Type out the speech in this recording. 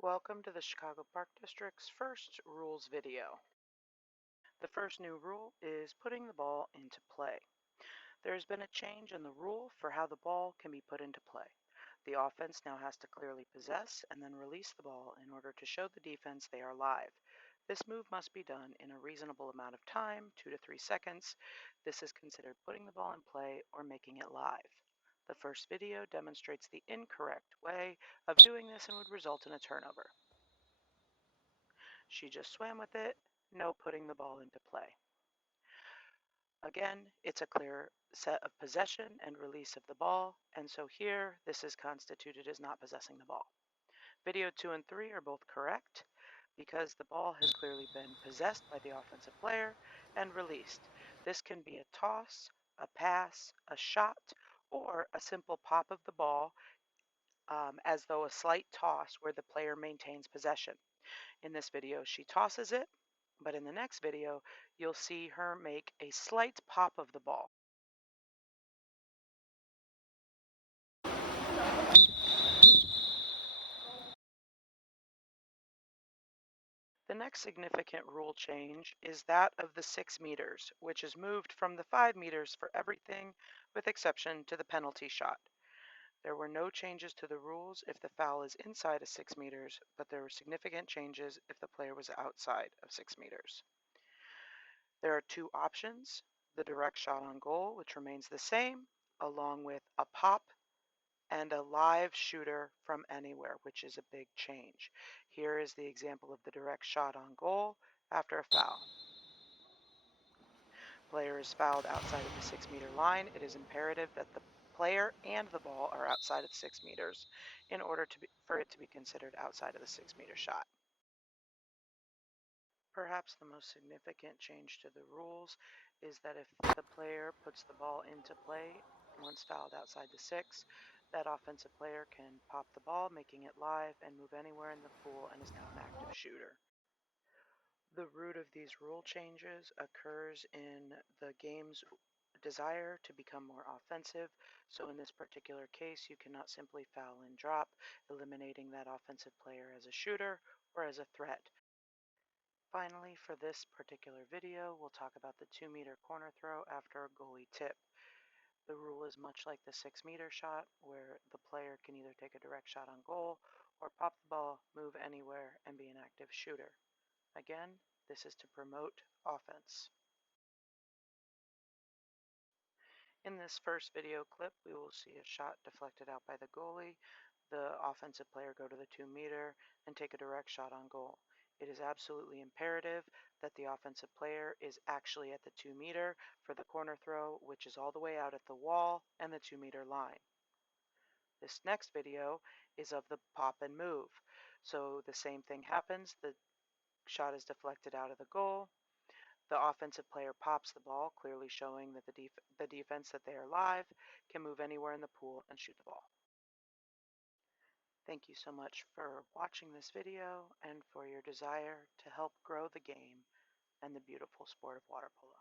Welcome to the Chicago Park District's first rules video. The first new rule is putting the ball into play. There has been a change in the rule for how the ball can be put into play. The offense now has to clearly possess and then release the ball in order to show the defense they are live. This move must be done in a reasonable amount of time, 2 to 3 seconds. This is considered putting the ball in play or making it live. The first video demonstrates the incorrect way of doing this and would result in a turnover. She just swam with it, no putting the ball into play. Again, it's a clear set of possession and release of the ball, and so here this is constituted as not possessing the ball. Video 2 and 3 are both correct because the ball has clearly been possessed by the offensive player and released. This can be a toss, a pass, a shot, or a simple pop of the ball as though a slight toss where the player maintains possession. In this video, she tosses it, but in the next video, you'll see her make a slight pop of the ball. The next significant rule change is that of the 6 meters, which is moved from the 5 meters for everything with exception to the penalty shot. There were no changes to the rules if the foul is inside of 6 meters, but there were significant changes if the player was outside of 6 meters. There are two options, the direct shot on goal, which remains the same, along with a pop and a live shooter from anywhere, which is a big change. Here is the example of the direct shot on goal after a foul. Player is fouled outside of the 6 meter line. It is imperative that the player and the ball are outside of 6 meters in order for it to be considered outside of the 6 meter shot. Perhaps the most significant change to the rules is that if the player puts the ball into play once fouled outside the 6, that offensive player can pop the ball, making it live and move anywhere in the pool and is now an active shooter. The root of these rule changes occurs in the game's desire to become more offensive, so in this particular case you cannot simply foul and drop, eliminating that offensive player as a shooter or as a threat. Finally, for this particular video, we'll talk about the 2 meter corner throw after a goalie tip. The rule is much like the 6 meter shot, where the player can either take a direct shot on goal or pop the ball, move anywhere, and be an active shooter. Again, this is to promote offense. In this first video clip, we will see a shot deflected out by the goalie, the offensive player go to the 2 meter and take a direct shot on goal. It is absolutely imperative that the offensive player is actually at the 2 meter for the corner throw, which is all the way out at the wall and the 2 meter line. This next video is of the pop and move. So the same thing happens. The shot is deflected out of the goal. The offensive player pops the ball, clearly showing that the defense that they are live can move anywhere in the pool and shoot the ball. Thank you so much for watching this video and for your desire to help grow the game and the beautiful sport of water polo.